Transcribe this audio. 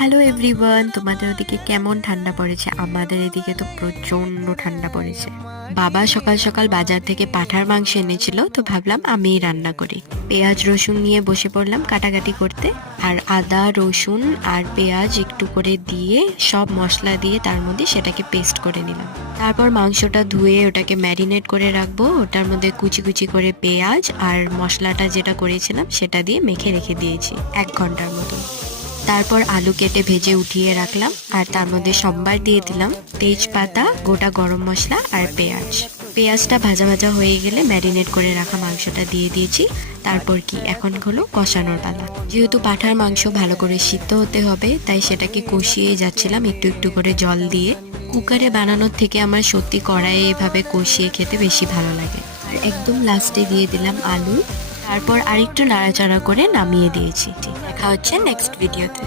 Hello everyone, তোমাদের ওদিকে কেমন ঠান্ডা পড়েছে? আমাদের এদিকে তো প্রচন্ড ঠান্ডা পড়েছে। বাবা সকাল সকাল বাজার থেকে পাঁঠার মাংস এনেছিল, তো ভাবলাম আমিই রান্না করি। পেঁয়াজ রসুন নিয়ে বসে পড়লাম কাটাকাটি করতে। আর আদা রসুন আর পেঁয়াজ একটু করে দিয়ে সব মশলা দিয়ে তার মধ্যে সেটাকে পেস্ট করে নিলাম। তারপর মাংসটা ধুয়ে ওটাকে ম্যারিনেট করে রাখবো। ওটার মধ্যে কুচি কুচি করে পেঁয়াজ আর মশলাটা যেটা করেছিলাম সেটা দিয়ে মেখে রেখে দিয়েছি 1 ঘন্টার মতো। তারপর আলু কেটে ভেজে উঠিয়ে রাখলাম, আর তার মধ্যে সম্বার দিয়ে দিলাম তেজপাতা, গোটা গরম মশলা আর পেঁয়াজ। পেঁয়াজটা ভাজা ভাজা হয়ে গেলে ম্যারিনেট করে রাখা মাংসটা দিয়ে দিয়েছি। তারপর কি এখন হলো কষানোর পালা। যেহেতু পাঁঠার মাংস ভালো করে সিদ্ধ হতে হবে, তাই সেটাকে কষিয়ে যাচ্ছিলাম একটু একটু করে জল দিয়ে। কুকারে বানানোর থেকে আমার সত্যি কড়াইয়ে এভাবে কষিয়ে খেতে বেশি ভালো লাগে। আর একদম লাস্টে দিয়ে দিলাম আলু। তারপর আরেকটু নাড়াচাড়া করে নামিয়ে দিয়েছি। দেখা হচ্ছে নেক্সট ভিডিওতে।